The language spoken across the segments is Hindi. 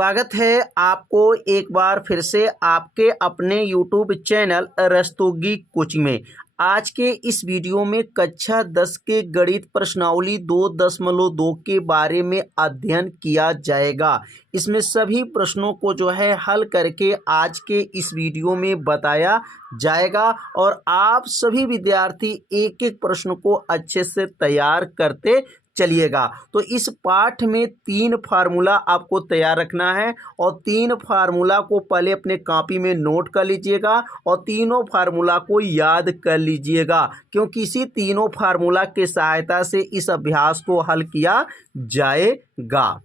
स्वागत है आपको एक बार फिर से आपके अपने YouTube चैनल रस्तोगी कोचिंग में। आज के इस वीडियो में कक्षा 10 के गणित प्रश्नावली 2.2 के बारे में अध्ययन किया जाएगा। इसमें सभी प्रश्नों को जो है हल करके आज के इस वीडियो में बताया जाएगा और आप सभी विद्यार्थी एक एक प्रश्न को अच्छे से तैयार करते चलिएगा। तो इस पाठ में 3 फार्मूला आपको तैयार रखना है और 3 फार्मूला को पहले अपने कॉपी में नोट कर लीजिएगा और तीनों फार्मूला को याद कर लीजिएगा, क्योंकि इसी तीनों फार्मूला के सहायता से इस अभ्यास को हल किया जाएगा।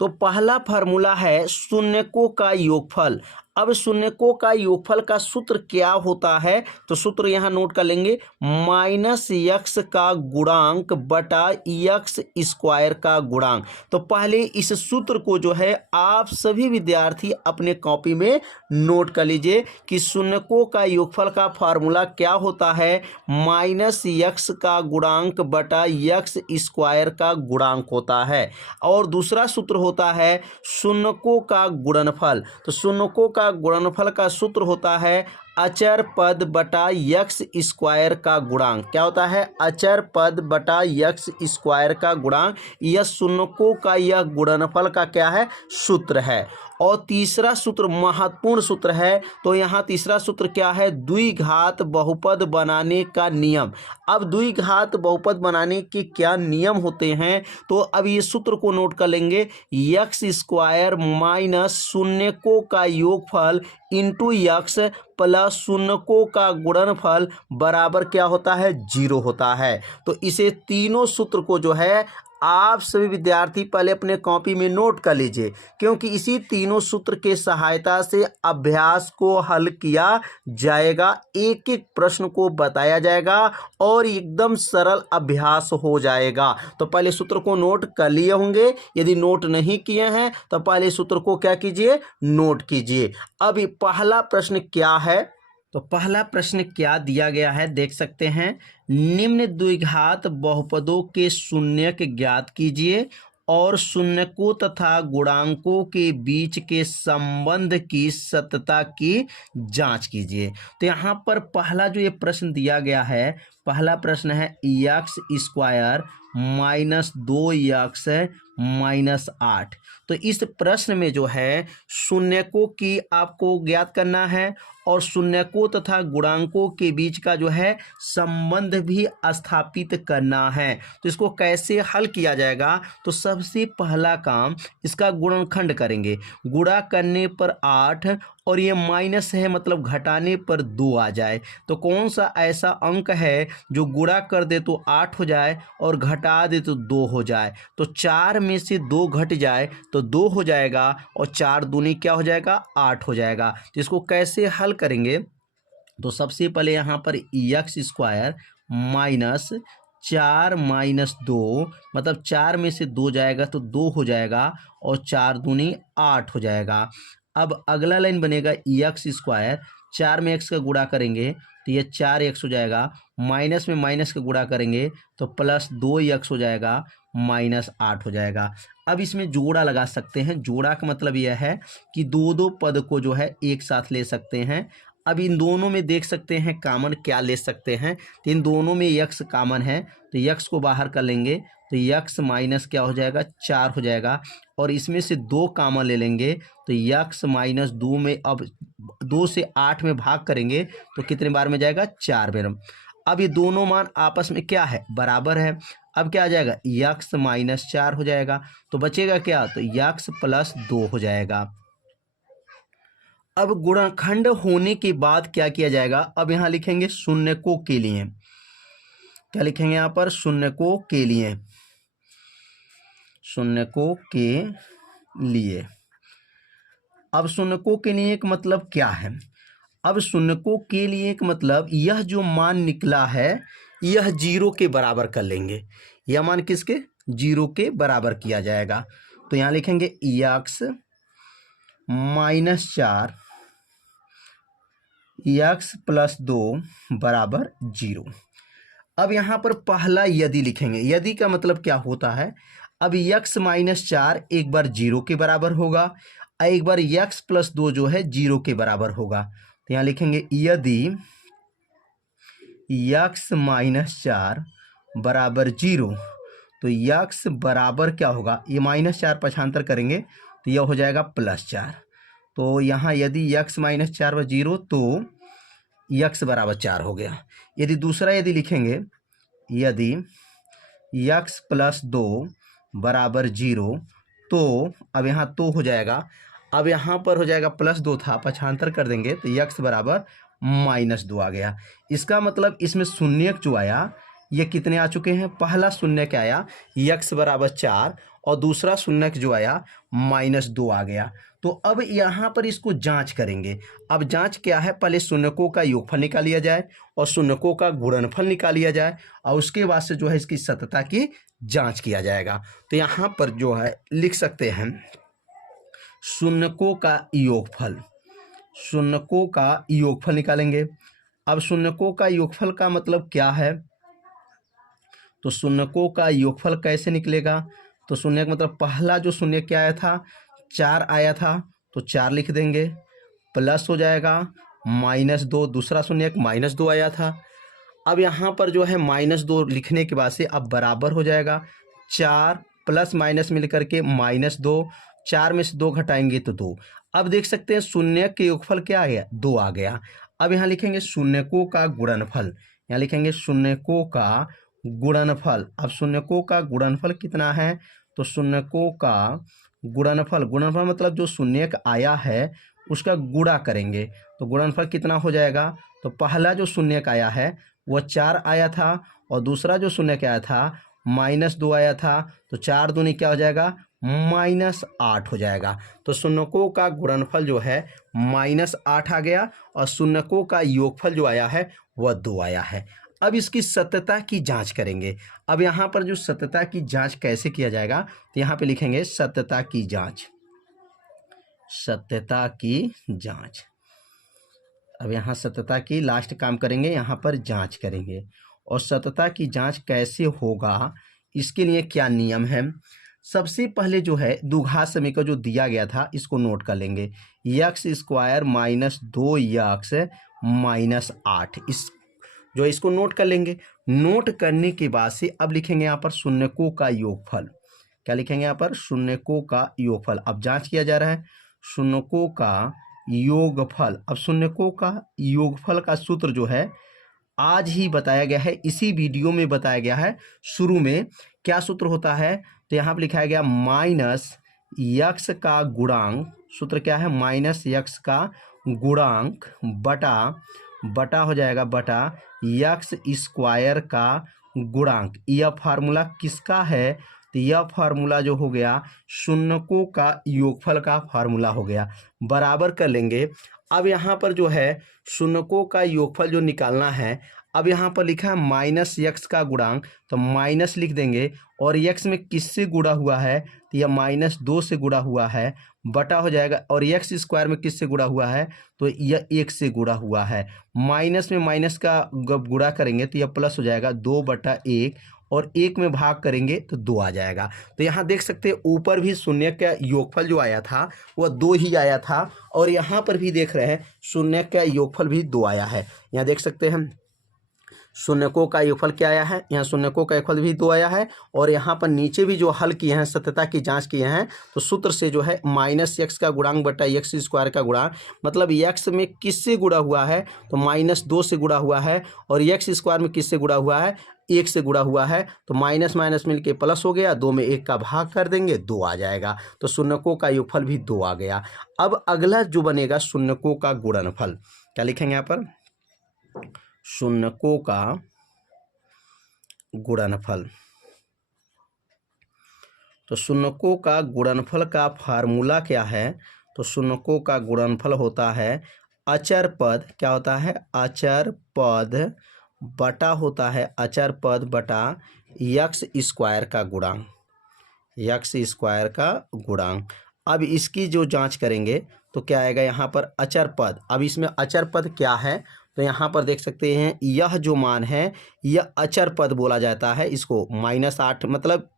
तो पहला फार्मूला है शून्यकों का योगफल। अब शून्यकों का योगफल का सूत्र क्या होता है, तो सूत्र यहाँ नोट कर लेंगे, -x का गुणांक बटा x स्क्वायर का गुणांक। तो पहले इस सूत्र को जो है आप सभी विद्यार्थी अपने कॉपी में नोट कर लीजिए कि शून्यकों का योगफल का फार्मूला क्या होता है, -x का गुणांक बटा x स्क्वायर का गुणांक होता है। और दूसरा सूत्र होता है शून्यकों का गुणनफल। तो शून्यकों का गुणनफल का सूत्र होता है अचर पद बटा x स्क्वायर का गुणांक। क्या होता है? अचर पद बटा x स्क्वायर का गुणांक। यह शून्यकों का यह गुणनफल का क्या है? सूत्र है। और तीसरा सूत्र महत्वपूर्ण सूत्र है, तो यहाँ तीसरा सूत्र क्या है? द्विघात बहुपद बनाने का नियम। अब द्विघात बहुपद बनाने के क्या नियम होते हैं, तो अब ये सूत्र को नोट कर लेंगे, x स्क्वायर माइनस शून्यकों का योगफल इंटू x प्लस शून्यकों का गुणनफल बराबर क्या होता है? 0 होता है। तो इसे तीनों सूत्र को जो है आप सभी विद्यार्थी पहले अपने कॉपी में नोट कर लीजिए, क्योंकि इसी तीनों सूत्र के सहायता से अभ्यास को हल किया जाएगा, एक एक प्रश्न को बताया जाएगा और एकदम सरल अभ्यास हो जाएगा। तो पहले सूत्र को नोट कर लिए होंगे, यदि नोट नहीं किए हैं तो पहले सूत्र को क्या कीजिए? नोट कीजिए। अब पहला प्रश्न क्या है, तो पहला प्रश्न क्या दिया गया है देख सकते हैं, निम्न द्विघात बहुपदों के शून्यक ज्ञात कीजिए और शून्यकों तथा गुणांकों के बीच के संबंध की सत्यता की जांच कीजिए। तो यहाँ पर पहला जो ये प्रश्न दिया गया है, पहला प्रश्न है x square minus 2x minus 8। तो इस प्रश्न में जो है शून्यकों की आपको ज्ञात करना है और शून्यकों तथा गुणांकों के बीच का जो है संबंध भी स्थापित करना है। तो इसको कैसे हल किया जाएगा, तो सबसे पहला काम इसका गुणनखंड करेंगे। गुणा करने पर 8 और ये माइनस है, मतलब घटाने पर 2 आ जाए। तो कौन सा ऐसा अंक है जो गुणा कर दे तो 8 हो जाए और घटा दे तो 2 हो जाए। तो 4 में से 2 घट जाए तो 2 हो जाएगा और 4 दूनी क्या हो जाएगा? 8 हो जाएगा। तो इसको कैसे हल करेंगे, तो सबसे पहले यहाँ पर x स्क्वायर माइनस 4 माइनस 2, मतलब 4 में से 2 जाएगा तो 2 हो जाएगा और 4 दूनी 8 हो जाएगा। अब अगला लाइन बनेगा x स्क्वायर, 4 में x का गुणा करेंगे तो ये 4x हो जाएगा, माइनस में माइनस का गुणा करेंगे तो प्लस 2x हो जाएगा, माइनस 8 हो जाएगा। अब इसमें जोड़ा लगा सकते हैं। जोड़ा का मतलब यह है कि दो पद को जो है एक साथ ले सकते हैं। अब इन दोनों में देख सकते हैं कामन क्या ले सकते हैं, तो इन दोनों में x कामन है तो x को बाहर कर लेंगे तो x माइनस क्या हो जाएगा? 4 हो जाएगा। और इसमें से 2 कामन ले लेंगे तो x माइनस 2 में अब 2 से 8 में भाग करेंगे तो कितने बार में जाएगा? 4 बार। अब ये दोनों मान आपस में क्या है? बराबर है। अब क्या आ जाएगा? x माइनस 4 हो जाएगा। तो बचेगा क्या? तो x प्लस 2 हो जाएगा। अब गुणनखंड होने के बाद क्या किया जाएगा, अब यहाँ लिखेंगे शून्यकों के लिए। क्या लिखेंगे यहाँ पर? शून्यकों के लिए। शून्यकों के लिए। अब शून्यकों के लिए एक मतलब क्या है? अब शून्यकों के लिए एक मतलब, यह जो मान निकला है यह 0 के बराबर कर लेंगे। यह मान किसके? 0 के बराबर किया जाएगा। तो यहाँ लिखेंगे x माइनस 4 x प्लस 2 बराबर 0। अब यहाँ पर पहला यदि लिखेंगे। यदि का मतलब क्या होता है, अब यक्स माइनस 4 एक बार 0 के बराबर होगा और एक बार यक्स प्लस 2 जो है 0 के बराबर होगा। तो यहाँ लिखेंगे यदि यक्स माइनस 4 बराबर 0 तो यक्स बराबर क्या होगा, ये माइनस 4 पक्षांतर करेंगे तो यह हो जाएगा प्लस 4। तो यहाँ यदि यक्स माइनस 4 व 0 तो यक्स बराबर 4 हो गया। यदि दूसरा यदि लिखेंगे यदि यक्स प्लस 2 बराबर 0 तो अब यहाँ तो हो जाएगा, अब यहाँ पर हो जाएगा प्लस 2 था, पक्षांतर कर देंगे तो यक्स बराबर माइनस 2 आ गया। इसका मतलब इसमें शून्यक जो आया ये कितने आ चुके हैं, पहला शून्यक आया यक्स बराबर 4 और दूसरा शून्यक जो आया माइनस 2 आ गया। तो अब यहाँ पर इसको जांच करेंगे। अब जांच क्या है, पहले शून्यकों का योगफल निकाल लिया जाए और शून्यकों का गुणनफल निकाल लिया जाए और उसके बाद से जो है इसकी सत्यता की जांच किया जाएगा। तो यहाँ पर जो है लिख सकते हैं शून्यकों का योगफल, शून्यकों का योगफल निकालेंगे। अब शून्यकों का योगफल का मतलब क्या है, तो शून्यकों का योगफल कैसे निकलेगा, तो शून्य का मतलब पहला जो शून्य क्या आया था 4 आया था तो 4 लिख देंगे, प्लस हो जाएगा माइनस 2, दूसरा शून्य माइनस 2 आया था। अब यहाँ पर जो है माइनस 2 लिखने के बाद से अब बराबर हो जाएगा 4 प्लस माइनस मिलकर के माइनस 2, 4 में से 2 घटाएंगे तो 2। अब देख सकते हैं शून्य के योगफल क्या आ गया, 2 आ गया। अब यहाँ लिखेंगे शून्यकों का गुणनफल, यहाँ लिखेंगे शून्यकों का गुणनफल। अब शून्यकों का गुणनफल कितना है, तो शून्यकों का गुणनफल, गुणनफल मतलब जो शून्यक आया है उसका गुणा करेंगे तो गुणनफल कितना हो जाएगा, तो पहला जो शून्यक आया है वह 4 आया था और दूसरा जो शून्यक आया था माइनस 2 आया था तो 4 दूनी क्या हो जाएगा माइनस 8 हो जाएगा। तो शून्यकों का गुणनफल जो है माइनस 8 आ गया और शून्यकों का योगफल जो आया है वह 2 आया है। अब इसकी सत्यता की जांच करेंगे। अब यहाँ पर जो सत्यता की जांच कैसे किया जाएगा, तो यहाँ पे लिखेंगे सत्यता की जांच, सत्यता की जांच। अब यहाँ सत्यता की लास्ट काम करेंगे, यहाँ पर जांच करेंगे। और सत्यता की जांच कैसे होगा, इसके लिए क्या नियम है, सबसे पहले जो है द्विघात समीकरण जो दिया गया था इसको नोट कर लेंगे, x square minus 2 x minus 8, इस जो इसको नोट कर लेंगे। नोट करने के बाद से अब लिखेंगे यहाँ पर शून्यकों का योगफल, क्या लिखेंगे यहाँ पर शून्यकों का योगफल। अब जांच किया जा रहा है शून्यकों का योगफल। अब शून्यकों का योगफल का सूत्र जो है आज ही बताया गया है, इसी वीडियो में बताया गया है। शुरू में क्या सूत्र होता है, तो यहाँ पर लिखाया गया माइनस यक्स का गुणांक, सूत्र क्या है माइनस यक्स का गुणांक बटा हो जाएगा बटा यक्स स्क्वायर का गुणांक। यह फार्मूला किसका है, तो यह फार्मूला जो हो गया शून्यकों का योगफल का फार्मूला हो गया, बराबर कर लेंगे। अब यहाँ पर जो है शून्यकों का योगफल जो निकालना है, अब यहाँ पर लिखा है माइनस यक्स का गुणांक तो माइनस लिख देंगे और यक्स में किससे गुणा हुआ है, तो यह माइनस 2 से गुणा हुआ है, बटा हो जाएगा और यक्स स्क्वायर में किससे गुणा हुआ है, तो यह 1 से गुणा हुआ है। माइनस में माइनस का गुणा करेंगे तो यह प्लस हो जाएगा 2/1 और 1 में भाग करेंगे तो 2 आ जाएगा। तो यहाँ देख सकते हैं ऊपर भी शून्य का योगफल जो आया था वह 2 ही आया था और यहाँ पर भी देख रहे हैं शून्य का योगफल भी 2 आया है। यहाँ देख सकते हैं शून्यकों का योगफल क्या आया है, यहाँ शून्यकों का योगफल भी 2 आया है और यहाँ पर नीचे भी जो हल किए हैं सत्यता की जांच किए हैं तो सूत्र से जो है माइनस यक्स का गुणांक बटा यक्स स्क्वायर का गुणांक, मतलब यक्स में किससे गुणा हुआ है, तो माइनस 2 से गुणा हुआ है और यक्स स्क्वायर में किससे गुणा हुआ है, 1 से गुणा हुआ है। तो माइनस माइनस मिलके प्लस हो गया, 2 में 1 का भाग कर देंगे 2 आ जाएगा। तो शून्यकों का योगफल भी 2 आ गया। अब अगला जो बनेगा शून्यकों का गुणनफल, क्या लिखेंगे यहाँ पर शून्यकों का गुणनफल। तो शून्यकों का गुणनफल का फार्मूला क्या है, तो शून्यकों का गुणनफल होता है अचर पद, क्या होता है अचर पद बटा होता है अचर पद बटा यक्स स्क्वायर का गुणांक, यक्स स्क्वायर का गुणांक। अब इसकी जो जांच करेंगे तो क्या आएगा यहाँ पर अचर पद। अब इसमें अचर पद क्या है, तो यहाँ पर देख सकते हैं यह जो मान है यह अचर पद बोला जाता है इसको, -8 मतलब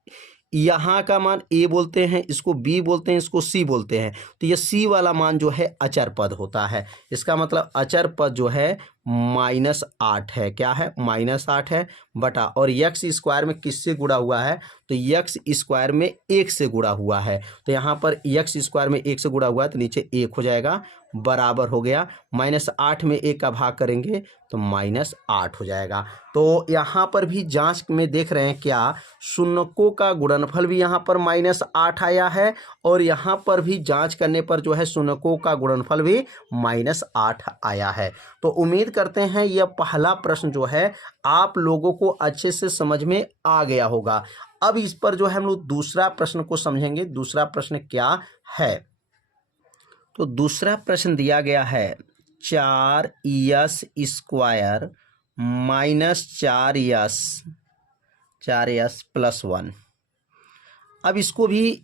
यहाँ का मान a बोलते हैं, इसको b बोलते हैं, इसको c बोलते हैं। तो ये c वाला मान जो है अचर पद होता है। इसका मतलब अचर पद जो है -8 है। क्या है? -8 है बटा, और यक्स स्क्वायर में किससे गुणा हुआ है? तो यक्स स्क्वायर में 1 से गुणा हुआ है। तो यहाँ पर यक्स स्क्वायर में 1 से गुणा हुआ है तो नीचे 1 हो जाएगा, बराबर हो गया। -8 में 1 का भाग करेंगे तो -8 हो जाएगा। तो यहाँ पर भी जांच में देख रहे हैं क्या, शून्यकों का गुणनफल भी यहाँ पर -8 आया है, और यहाँ पर भी जांच करने पर जो है शून्यकों का गुणनफल भी -8 आया है। तो उम्मीद करते हैं यह पहला प्रश्न जो है आप लोगों को अच्छे से समझ में आ गया होगा। अब इस पर जो है हम लोग दूसरा प्रश्न को समझेंगे। दूसरा प्रश्न क्या है? तो दूसरा प्रश्न दिया गया है 4s स्क्वायर -4s प्लस 1। अब इसको भी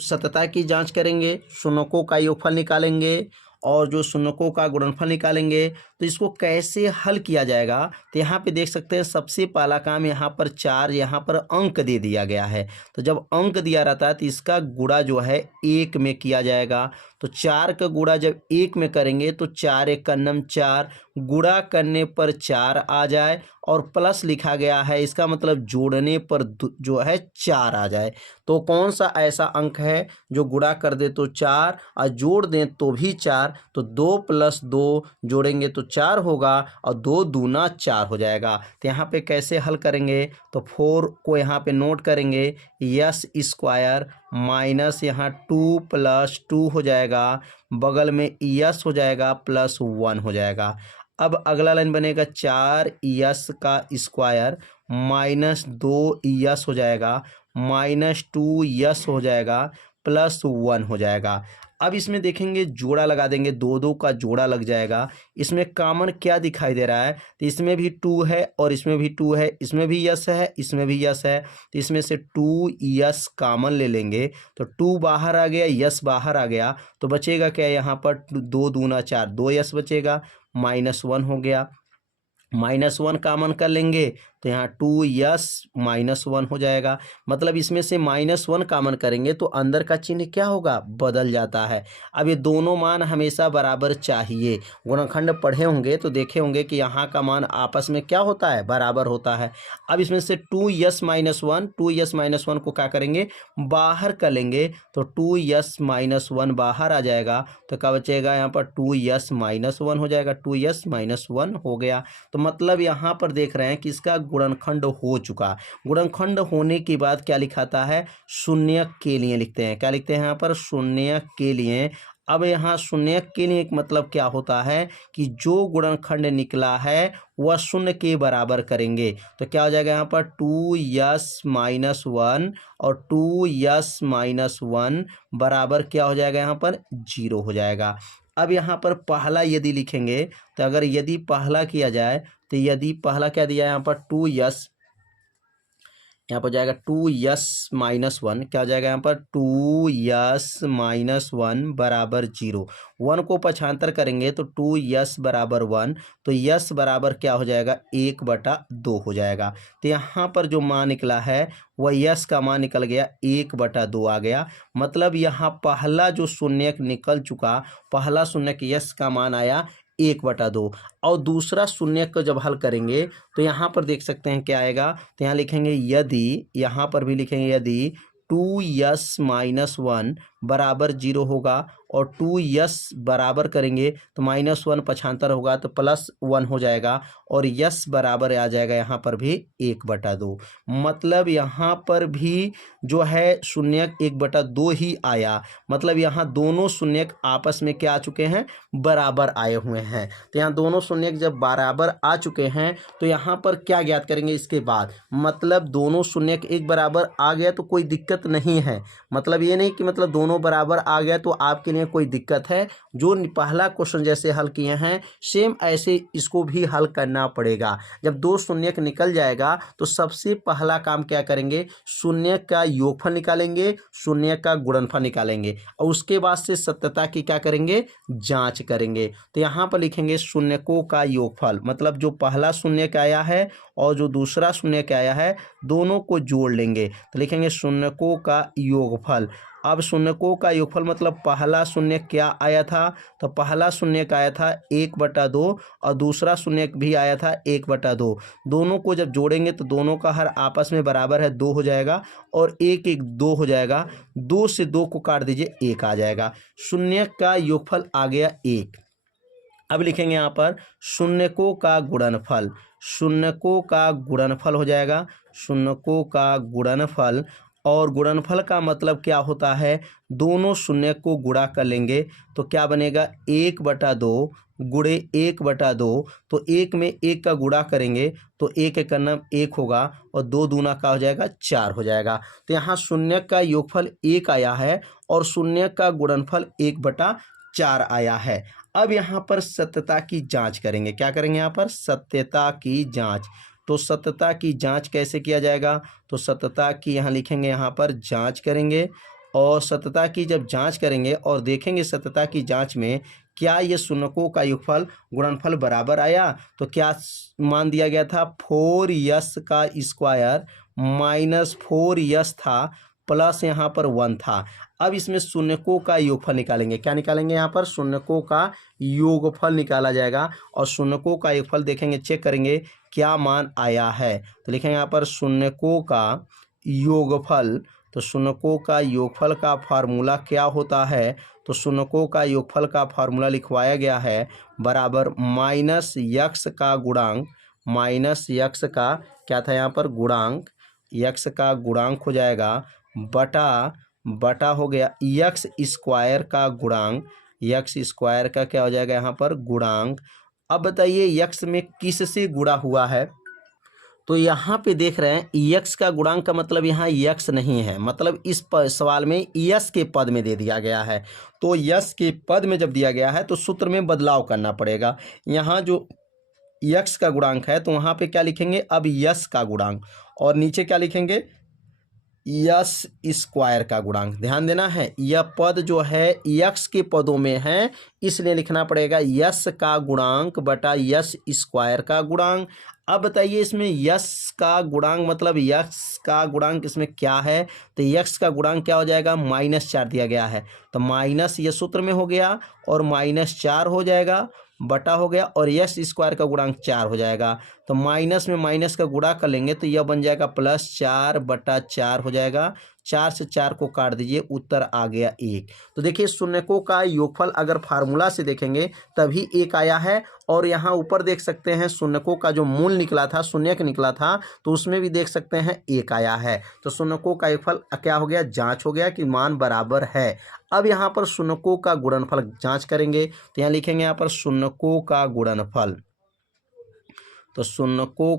सतता की जांच करेंगे, शून्यकों का योगफल निकालेंगे और जो शून्यकों का गुणनफल निकालेंगे। तो इसको कैसे हल किया जाएगा? तो यहाँ पे देख सकते हैं सबसे पहला काम, यहाँ पर 4, यहाँ पर अंक दे दिया गया है। तो जब अंक दिया रहता है तो इसका गुणा जो है 1 में किया जाएगा। तो 4 का गुणा जब 1 में करेंगे तो 4 × 4, गुणा करने पर 4 आ जाए और प्लस लिखा गया है, इसका मतलब जोड़ने पर जो है 4 आ जाए। तो कौन सा ऐसा अंक है जो गुणा कर दे तो 4 और जोड़ दें तो भी 4? तो 2 + 2 जोड़ेंगे तो 4 होगा और 2 दूना 4 हो जाएगा। तो यहाँ पे कैसे हल करेंगे? तो 4 को यहाँ पे नोट करेंगे, यस स्क्वायर माइनस यहाँ 2 + 2 हो जाएगा, बगल में यस हो जाएगा प्लस 1 हो जाएगा। अब अगला लाइन बनेगा 4s का स्क्वायर -2s हो जाएगा, -2s हो जाएगा प्लस 1 हो जाएगा। अब इसमें देखेंगे जोड़ा लगा देंगे, 2 का जोड़ा लग जाएगा। इसमें कॉमन क्या दिखाई दे रहा है? तो इसमें भी 2 है और इसमें भी 2 है, इसमें भी यस है, इसमें भी यस है। तो इसमें से 2s कॉमन ले लेंगे तो 2 बाहर आ गया, यस बाहर आ गया, तो बचेगा क्या यहाँ पर? 2 दूना 4, 2s बचेगा, -1 हो गया। -1 कॉमन कर लेंगे तो यहाँ 2s -1 हो जाएगा। मतलब इसमें से -1 कॉमन करेंगे तो अंदर का चिन्ह क्या होगा? बदल जाता है। अब ये दोनों मान हमेशा बराबर चाहिए। गुणनखंड पढ़े होंगे तो देखे होंगे कि यहाँ का मान आपस में क्या होता है? बराबर होता है। अब इसमें से 2s -1 को क्या करेंगे? बाहर कर लेंगे तो 2s -1 बाहर आ जाएगा तो क्या बचेगा? यहाँ पर 2s -1 हो जाएगा, 2s -1 हो गया। तो मतलब यहाँ पर देख रहे हैं कि इसका गुणनखंड हो चुका। गुणनखंड होने के बाद क्या लिखाता है? शून्य के लिए लिखते हैं। क्या लिखते हैं यहाँ पर? शून्य के लिए। अब यहाँ शून्य के लिए एक मतलब क्या होता है कि जो गुणनखंड निकला है वह शून्य के बराबर करेंगे। तो क्या हो जाएगा यहाँ पर? 2s -1 और 2s -1 बराबर क्या हो जाएगा? यहाँ पर 0 हो जाएगा। अब यहाँ पर पहला यदि लिखेंगे तो अगर यदि पहला किया जाए तो यदि पहला क्या दिया है यहाँ पर? 2s, यहाँ पर जाएगा 2s -1, क्या हो जाएगा यहाँ पर? 2s -1 बराबर 0। 1 को पक्षांतर करेंगे तो 2s बराबर 1, तो s बराबर क्या हो जाएगा? 1/2 हो जाएगा। तो यहाँ पर जो मान निकला है वह यस का मान निकल गया, 1/2 आ गया। मतलब यहाँ पहला जो शून्यक निकल चुका, पहला शून्यक यस का मान आया 1/2। और दूसरा शून्य को जब हल करेंगे तो यहाँ पर देख सकते हैं क्या आएगा? तो यहाँ लिखेंगे यदि, यहाँ पर भी लिखेंगे यदि 2s -1 बराबर 0 होगा और 2s बराबर करेंगे तो -1 पक्षांतर होगा तो +1 हो जाएगा और यस बराबर आ जाएगा यहाँ पर भी 1/2। मतलब यहाँ पर भी जो है शून्यक 1/2 ही आया। मतलब यहाँ दोनों शून्यक आपस में क्या आ चुके हैं? बराबर आए हुए हैं। तो यहाँ दोनों शून्यक जब बराबर आ चुके हैं तो यहाँ पर क्या ज्ञात करेंगे इसके बाद? मतलब दोनों शून्यक एक बराबर आ गया तो कोई दिक्कत नहीं है। मतलब ये नहीं कि मतलब दोनों दोनों बराबर आ गया तो आपके लिए कोई दिक्कत है। जो पहला क्वेश्चन जैसे हल किए हैं सेम ऐसे इसको भी हल करना पड़ेगा। जब दो शून्य निकल जाएगा तो सबसे पहला काम क्या करेंगे, शून्य का योगफल निकालेंगे, शून्य का गुणनफल निकालेंगे और उसके बाद से सत्यता की क्या करेंगे, जांच करेंगे। तो यहाँ पर लिखेंगे शून्यकों का योगफल, मतलब जो पहला शून्य का आया है और जो दूसरा शून्य का आया है दोनों को जोड़ लेंगे तो लिखेंगे शून्यकों का योगफल। अब शून्यकों का योगफल मतलब पहला शून्य क्या आया था, तो पहला शून्य का आया था 1/2 और दूसरा शून्य भी आया था 1/2। दोनों को जब जोड़ेंगे तो दोनों का हर आपस में बराबर है 2 हो जाएगा और 1 1 2 हो जाएगा। 2 से 2 को काट दीजिए 1 आ जाएगा। शून्य का योगफल आ गया 1। अब लिखेंगे यहाँ पर शून्यकों का गुणनफल, शून्यकों का गुणनफल हो जाएगा, शून्यकों का गुणनफल। और गुणनफल का मतलब क्या होता है, दोनों शून्य को गुणा कर लेंगे तो क्या बनेगा 1/2 गुणे 1/2। तो 1 में 1 का गुणा करेंगे तो 1 एक नाम 1 होगा और 2 दूना का हो जाएगा 4 हो जाएगा। तो यहाँ शून्य का योगफल 1 आया है और शून्य का गुणनफल 1/4 आया है। अब यहाँ पर सत्यता की जांच करेंगे, क्या करेंगे यहाँ पर सत्यता की जांच। तो सत्यता की जांच कैसे किया जाएगा, तो सत्यता की यहाँ लिखेंगे, यहाँ पर जांच करेंगे और सत्यता की जब जांच करेंगे और देखेंगे सत्यता की जांच में क्या ये शून्यकों का योगफल गुणनफल बराबर आया, तो क्या मान दिया गया था 4s का स्क्वायर माइनस 4s था प्लस यहाँ पर 1 था। अब इसमें शून्यकों का योगफल निकालेंगे, क्या निकालेंगे यहाँ पर शून्यकों का योगफल निकाला जाएगा और शून्यकों का योगफल देखेंगे, चेक करेंगे क्या मान आया है। तो लिखेंगे यहाँ पर शून्यकों का योगफल। तो शून्यकों का योगफल का फार्मूला क्या होता है, तो शून्यकों का योगफल का फार्मूला लिखवाया गया है बराबर माइनस यक्स का गुणांक, माइनस यक्स का क्या था यहाँ पर गुणांक, यक्स का गुणांक हो जाएगा बटा हो गया यक्स स्क्वायर का गुणांक, यक्स स्क्वायर का क्या हो जाएगा यहाँ पर गुणांक। अब बताइए यक्स में किससे गुणा हुआ है, तो यहाँ पे देख रहे हैं यक्स का गुणांक का मतलब यहाँ यक्स नहीं है, मतलब इस सवाल में यस के पद में दे दिया गया है। तो यस के पद में जब दिया गया है तो सूत्र में बदलाव करना पड़ेगा। यहाँ जो यक्स का गुणांक है तो वहाँ पे क्या लिखेंगे, अब यस का गुणांक और नीचे क्या लिखेंगे यस स्क्वायर का गुणांक। ध्यान देना है यह पद जो है यक्स के पदों में है इसलिए लिखना पड़ेगा यस का गुणांक बटा यस स्क्वायर का गुणांक। अब बताइए इसमें यस का गुणांक मतलब यक्स का गुणांक इसमें क्या है, तो यक्स का गुणांक क्या हो जाएगा -4 दिया गया है तो माइनस ये सूत्र में हो गया और -4 हो जाएगा बटा हो गया और यस स्क्वायर का गुणांक 4 हो जाएगा। तो माइनस में माइनस का गुणा कर लेंगे तो यह बन जाएगा +4/4 हो जाएगा। 4 से 4 को काट दीजिए, उत्तर आ गया 1। तो देखिए शून्यकों का योगफल अगर फार्मूला से देखेंगे तभी 1 आया है और यहाँ ऊपर देख सकते हैं शून्यकों का जो मूल निकला था, शून्य का निकला था तो उसमें भी देख सकते हैं 1 आया है। तो शून्यकों का योगफल क्या हो गया, जांच हो गया कि मान बराबर है। अब यहाँ पर शून्यकों का गुणनफल जांच करेंगे तो यहाँ लिखेंगे यहाँ पर शून्यकों का गुणनफल। तो शून्यकों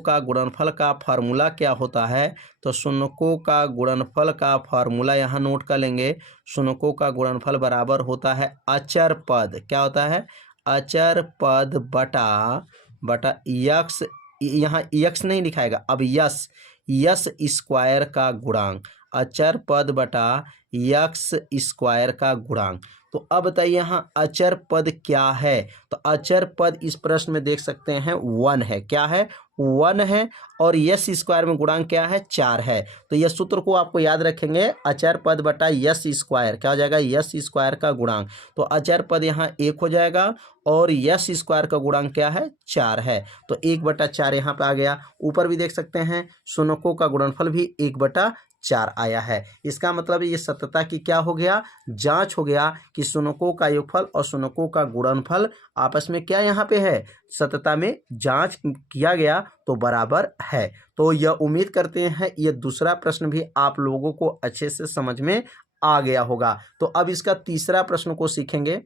का गुणनफल का फार्मूला क्या होता है, तो शून्यकों का गुणनफल का फार्मूला यहाँ नोट कर लेंगे। शून्यकों का गुणनफल बराबर होता है अचर पद, क्या होता है अचर पद बटा यक्स, यहाँ यक्स नहीं लिखाएगा अब यस स्क्वायर का गुणांक, अचर पद बटा यक्स स्क्वायर का गुणांक। तो अब बताइए यहाँ अचर पद क्या है, तो अचर पद इस प्रश्न में देख सकते हैं 1 है, क्या है 1 है और यस स्क्वायर में गुणांक क्या है 4 है। तो यह सूत्र को आपको याद रखेंगे, अचर पद बटा यस स्क्वायर क्या हो जाएगा यस स्क्वायर का गुणांक। तो अचर पद यहाँ 1 हो जाएगा और यस स्क्वायर का गुणांक क्या है 4 है तो 1/4 यहाँ पे आ गया। ऊपर भी देख सकते हैं शून्यकों का गुणनफल भी 1/4 आया है। इसका मतलब ये सत्यता की क्या हो गया, जांच हो गया कि शून्यकों का योगफल और शून्यकों का गुणनफल आपस में क्या यहाँ पे है, सत्यता में जांच किया गया तो बराबर है। तो यह उम्मीद करते हैं ये दूसरा प्रश्न भी आप लोगों को अच्छे से समझ में आ गया होगा। तो अब इसका तीसरा प्रश्न को सीखेंगे।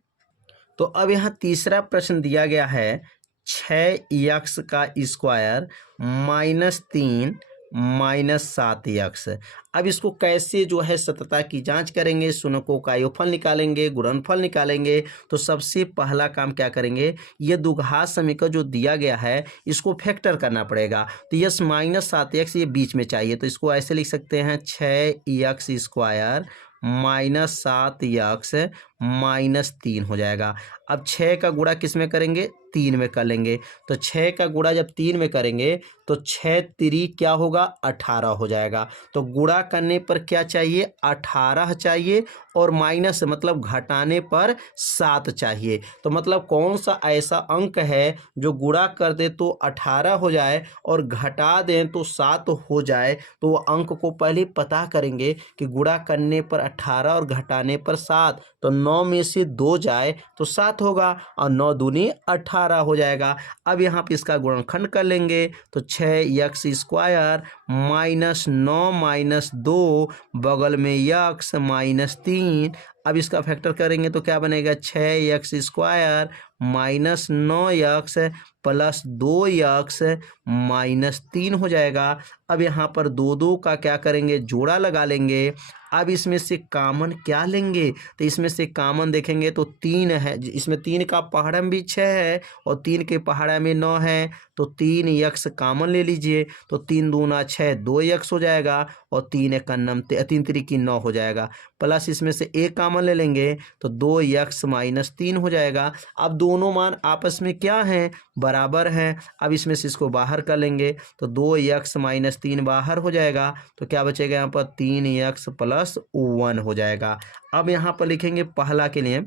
तो अब यहाँ तीसरा प्रश्न दिया गया है 6x का स्क्वायर -3 -7x। अब इसको कैसे जो है सतता की जांच करेंगे, शून्यकों का योगफल निकालेंगे, गुणनफल निकालेंगे। तो सबसे पहला काम क्या करेंगे, ये द्विघात समीकरण जो दिया गया है इसको फैक्टर करना पड़ेगा। तो यस -7x ये बीच में चाहिए, तो इसको ऐसे लिख सकते हैं 6x² -7x -3 हो जाएगा। अब 6 का गुणा किस में करेंगे, 3 में कर लेंगे। तो 6 का गुणा जब 3 में करेंगे तो 6 3 क्या होगा, 18 हो जाएगा। तो गुणा करने पर क्या चाहिए, 18 चाहिए, और माइनस मतलब घटाने पर 7 चाहिए। तो मतलब कौन सा ऐसा अंक है जो गुणा कर दे तो 18 हो जाए और घटा दें तो 7 हो जाए। तो वो अंक को पहले पता करेंगे कि गुणा करने पर 18 और घटाने पर 7, तो 9 में से 2 जाए तो 7 होगा, और 9 दूनी 18 हो जाएगा। अब यहाँ पे इसका गुणनखंड कर लेंगे, तो 6x² -9 -2 बगल में x -3। अब इसका फैक्टर करेंगे तो क्या बनेगा, 6x² -9x + 2x -3 हो जाएगा। अब यहाँ पर 2 का क्या करेंगे, जोड़ा लगा लेंगे। अब इसमें से कामन क्या लेंगे, तो इसमें से कामन देखेंगे तो 3 है, इसमें 3 का पहाड़ा में भी 6 है और 3 के पहाड़ा में 9 है, तो 3x कामन ले लीजिए। तो 3 दूना 6, 2x हो जाएगा, और 3 एक नम 3 3 9 हो जाएगा। प्लस इसमें से एक कामन ले लेंगे तो 2x -3 हो जाएगा। अब दोनों मान आपस में क्या हैं, बराबर हैं। अब इसमें से इसको बाहर कर लेंगे तो 2x -3 बाहर हो जाएगा। तो क्या बचेगा यहाँ पर, 3x + 1 हो जाएगा। अब यहाँ पर लिखेंगे पहला के लिए,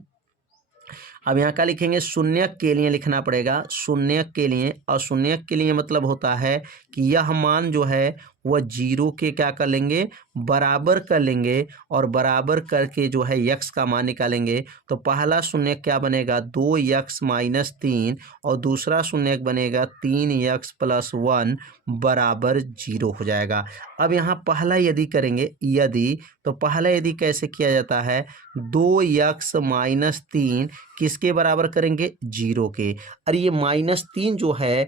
अब यहाँ का लिखेंगे शून्यक के लिए लिखना पड़ेगा, शून्यक के लिए। और शून्यक के लिए मतलब होता है कि यह मान जो है वह 0 के क्या कर लेंगे, बराबर कर लेंगे, और बराबर करके जो है x का मान निकालेंगे। तो पहला शून्यक क्या बनेगा, 2x -3, और दूसरा शून्यक बनेगा 3x + 1 बराबर 0 हो जाएगा। अब यहाँ पहला यदि करेंगे, यदि, तो पहला यदि कैसे किया जाता है, 2x -3 किसके बराबर करेंगे, 0 के। और ये -3 जो है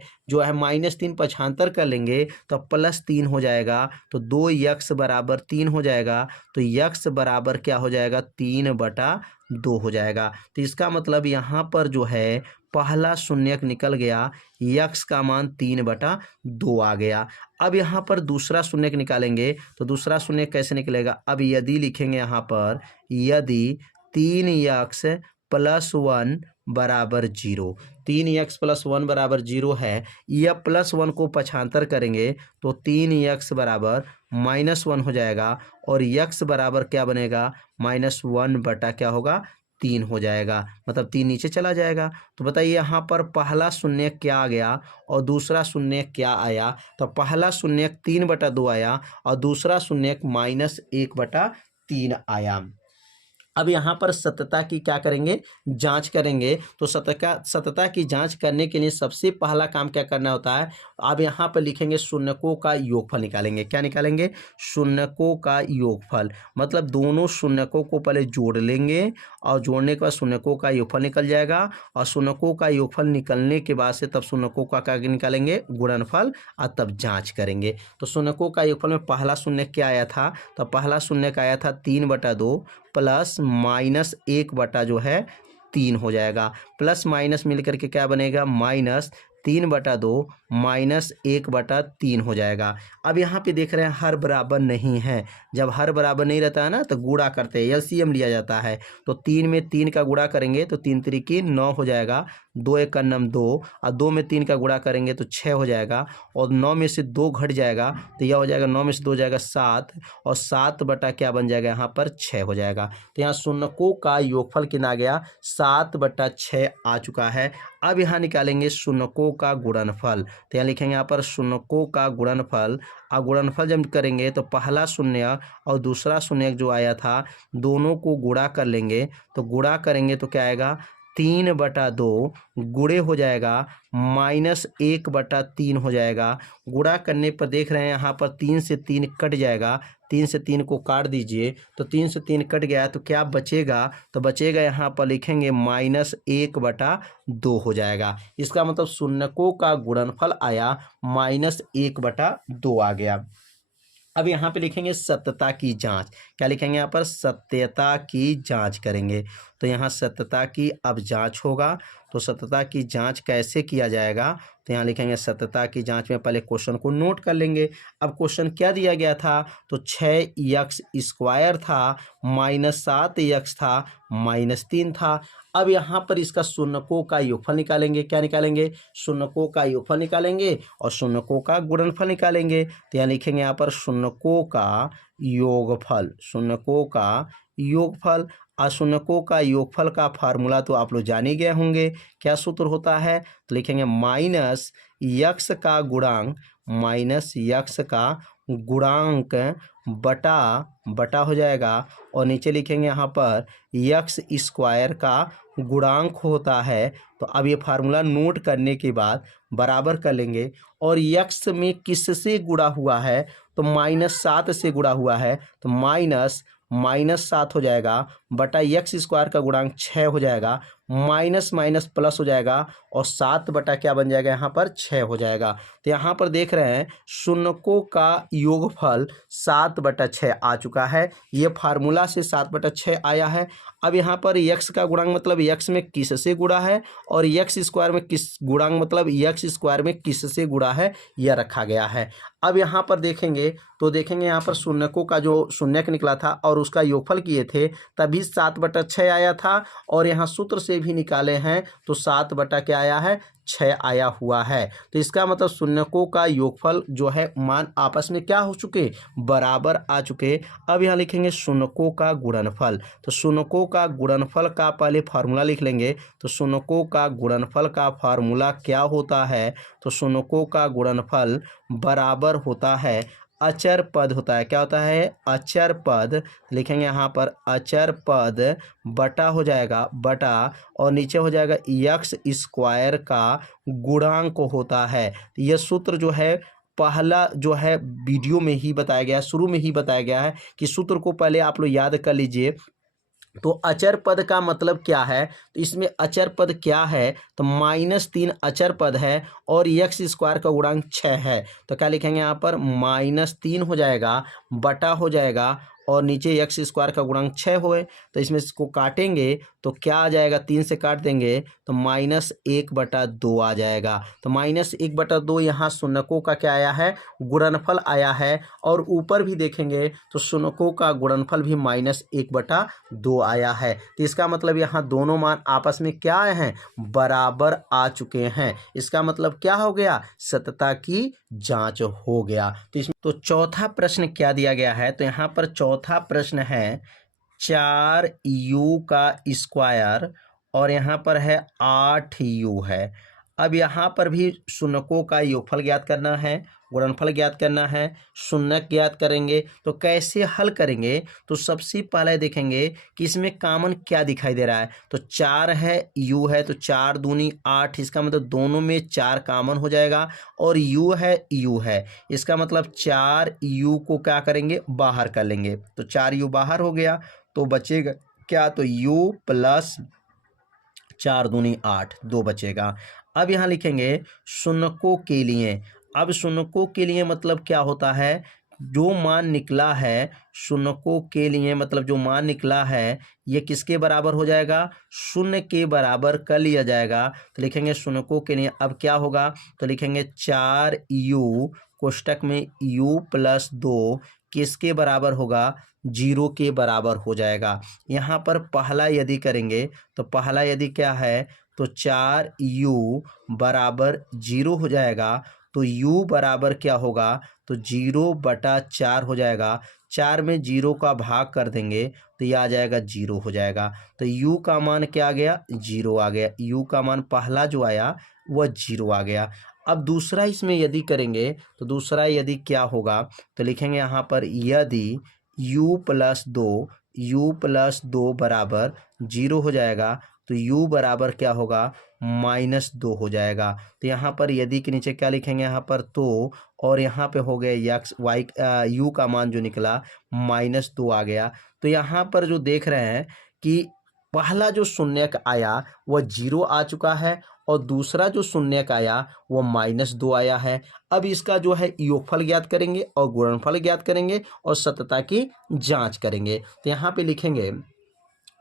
-3 पक्षांतर कर लेंगे तो +3 हो जाएगा। तो 2x बराबर 3 हो जाएगा। तो x बराबर क्या हो जाएगा, 3/2 हो जाएगा। तो इसका मतलब यहाँ पर जो है पहला शून्यक निकल गया, x का मान 3/2 आ गया। अब यहाँ पर दूसरा शून्यक निकालेंगे तो दूसरा शून्यक कैसे निकलेगा, अब यदि लिखेंगे यहाँ पर, यदि 3x + 1 बराबर 0, 3x + 1 बराबर 0 है, यह +1 को पक्षांतर करेंगे तो 3x बराबर -1 हो जाएगा, और x बराबर क्या बनेगा, -1 बटा क्या होगा, 3 हो जाएगा। मतलब 3 नीचे चला जाएगा। तो बताइए यहाँ पर पहला शून्य क्या आ गया और दूसरा शून्य क्या आया। तो पहला शून्य 3/2 आया और दूसरा शून्य -1/3 आया। अब यहाँ पर सतता की क्या करेंगे, जांच करेंगे। तो सतता की जांच करने के लिए सबसे पहला काम क्या करना होता है, अब यहाँ पर लिखेंगे शून्यकों का योगफल निकालेंगे। क्या निकालेंगे, शून्यकों का योगफल। मतलब दोनों शून्यकों को पहले जोड़ लेंगे और जोड़ने के बाद शून्यकों का योगफल निकल जाएगा, और शून्यकों का योगफल निकलने के बाद से तब शून्यकों का क्या निकालेंगे, गुणनफल, और तब जाँच करेंगे। तो शून्यकों का योगफल में पहला शून्य क्या आया था, तो पहला शून्य आया था 3/2 प्लस माइनस 1 जो है 3 हो जाएगा। प्लस माइनस मिल करके क्या बनेगा, -3/2 -1/3 हो जाएगा। अब यहाँ पे देख रहे हैं हर बराबर नहीं है। जब हर बराबर नहीं रहता है ना तो गुणा करते हैं, एलसीएम लिया जाता है। तो 3 में 3 का गुणा करेंगे तो 3 3 9 हो जाएगा, 2 1 2, और 2 में 3 का गुणा करेंगे तो 6 हो जाएगा, और 9 में से 2 घट जाएगा तो यह हो जाएगा 9 में से 2 हो जाएगा 7, और 7 बटा क्या बन जाएगा यहाँ पर 6 हो जाएगा। तो यहाँ शून्यकों का योगफल कितना आ गया, 7/6 आ चुका है। अब यहाँ निकालेंगे शून्यकों का गुणनफल। तो यहाँ लिखेंगे यहाँ पर शून्यकों का गुणनफल। और गुणनफल जब करेंगे तो पहला शून्य और दूसरा शून्य जो आया था दोनों को गुणा कर लेंगे। तो गुणा करेंगे तो क्या आएगा, 3/2 गुणे हो जाएगा -1/3 हो जाएगा। गुणा करने पर देख रहे हैं यहाँ पर 3 से 3 कट जाएगा, 3 से 3 को काट दीजिए तो 3 से 3 कट गया तो क्या बचेगा, तो बचेगा यहाँ पर लिखेंगे -1/2 हो जाएगा। इसका मतलब शून्यकों का गुणनफल आया -1/2 आ गया। अब यहाँ पे लिखेंगे सत्यता की जांच। क्या लिखेंगे यहाँ पर? सत्यता की जांच करेंगे। तो यहाँ सत्यता की अब जांच होगा। तो सत्यता की जांच कैसे किया जाएगा? तो यहाँ लिखेंगे सत्यता की जांच में पहले क्वेश्चन को नोट कर लेंगे। अब क्वेश्चन क्या दिया गया था? तो 6x² था, -7x था, -3 था। अब यहाँ पर इसका शून्यकों का योगफल निकालेंगे। क्या निकालेंगे? शून्यकों का योगफल निकालेंगे और शून्यकों का गुणनफल निकालेंगे। तो यहाँ लिखेंगे यहाँ पर शून्यकों का योगफल, शून्यकों का योगफल। शून्यकों का योगफल का फार्मूला तो आप लोग जान ही गए होंगे। क्या सूत्र होता है? तो लिखेंगे माइनस यक्स का गुणांक, माइनस यक्स का गुणांक बटा हो जाएगा और नीचे लिखेंगे यहाँ पर x² का गुणांक होता है। तो अब ये फार्मूला नोट करने के बाद बराबर कर लेंगे और x में किससे गुणा हुआ है? तो -7 से गुणा हुआ है। तो -7 हो जाएगा बटा x² का गुणांक 6 हो जाएगा, माइनस माइनस प्लस हो जाएगा और 7 बटा क्या बन जाएगा? यहाँ पर 6 हो जाएगा। तो यहाँ पर देख रहे हैं शून्यकों का योगफल 7/6 आ चुका है। ये फार्मूला से 7/6 आया है। अब यहाँ पर x का गुणांक मतलब x में किससे गुणा है और x² में किस गुणांक मतलब x² में किससे गुणा है, यह रखा गया है। अब यहाँ पर देखेंगे तो देखेंगे यहाँ पर शून्यकों का जो शून्यक निकला था और उसका योगफल किए थे तभी 7/6 आया था और यहाँ सूत्र से भी निकाले हैं तो 7 बटा क्या आया है? 6 आया हुआ है। तो इसका मतलब शून्यकों का योगफल जो है मान आपस में क्या हो चुके? बराबर आ चुके। अब यहाँ लिखेंगे शून्यकों का गुणनफल। तो शून्यकों का गुणनफल का पहले फार्मूला लिख लेंगे। तो शून्यकों का गुणनफल का फार्मूला क्या होता है? तो शून्यकों का गुणनफल बराबर होता है अचर पद होता है। क्या होता है? अचर पद। लिखेंगे यहाँ पर अचर पद बटा हो जाएगा बटा और नीचे हो जाएगा x² का गुणांक होता है। यह सूत्र जो है पहला जो है वीडियो में ही बताया गया है, शुरू में ही बताया गया है कि सूत्र को पहले आप लोग याद कर लीजिए। तो अचर पद का मतलब क्या है? तो इसमें अचर पद क्या है? तो -3 अचर पद है और x² का गुणांक 6 है। तो क्या लिखेंगे यहाँ पर? -3 हो जाएगा बटा हो जाएगा और नीचे x² का गुणांक 6 हुए। तो इसमें इसको काटेंगे तो क्या आ जाएगा? 3 से काट देंगे तो -1/2 आ जाएगा। तो -1/2 यहाँ शून्यकों का क्या आया है? गुणनफल आया है। और ऊपर भी देखेंगे तो शून्यकों का गुणनफल भी -1/2 आया है। तो इसका मतलब यहाँ दोनों मान आपस में क्या आए हैं? बराबर आ चुके हैं। इसका मतलब क्या हो गया? सत्यता की जांच हो गया। तो इसमें तो चौथा प्रश्न क्या दिया गया है? तो यहाँ पर चौथा प्रश्न है 4u का स्क्वायर और यहाँ पर है 8u है। अब यहाँ पर भी शून्यकों का योगफल ज्ञात करना है, गुणनफल ज्ञात करना है, शून्यक ज्ञात करेंगे। तो कैसे हल करेंगे? तो सबसे पहले देखेंगे कि इसमें कॉमन क्या दिखाई दे रहा है। तो 4 है, u है, तो 4 दूनी 8, इसका मतलब दोनों में 4 कॉमन हो जाएगा और u है, इसका मतलब 4u को क्या करेंगे? बाहर कर लेंगे। तो 4u बाहर हो गया तो बचेगा क्या? तो u प्लस 4 दूनी 8, 2 बचेगा। अब यहाँ लिखेंगे शून्यकों के लिए। अब शून्यकों के लिए मतलब क्या होता है? जो मान निकला है शून्यकों के लिए मतलब जो मान निकला है ये किसके बराबर हो जाएगा? शून्य के बराबर कर लिया जाएगा। तो लिखेंगे शून्यकों के लिए अब क्या होगा? तो लिखेंगे 4u कोष्टक में u प्लस 2 किसके बराबर होगा? 0 के बराबर हो जाएगा। यहाँ पर पहला यदि करेंगे तो पहला यदि क्या है? तो 4u बराबर 0 हो जाएगा। तो u बराबर क्या होगा? तो 0/4 हो जाएगा। 4 में 0 का भाग कर देंगे तो ये आ जाएगा 0 हो जाएगा। तो u का मान क्या आ गया? 0 आ गया। u का मान पहला जो आया वह 0 आ गया। अब दूसरा इसमें यदि करेंगे तो दूसरा यदि क्या होगा? तो लिखेंगे यहाँ पर यदि u प्लस 2 बराबर 0 हो जाएगा तो u बराबर क्या होगा? -2 हो जाएगा। तो यहाँ पर यदि के नीचे क्या लिखेंगे? यहाँ पर तो और यहाँ पे हो गया u का मान जो निकला -2 आ गया। तो यहाँ पर जो देख रहे हैं कि पहला जो शून्यक आया वह 0 आ चुका है और दूसरा जो शून्यक आया वह -2 आया है। अब इसका जो है योगफल ज्ञात करेंगे और गुणनफल ज्ञात करेंगे और सत्यता की जांच करेंगे। तो यहाँ पे लिखेंगे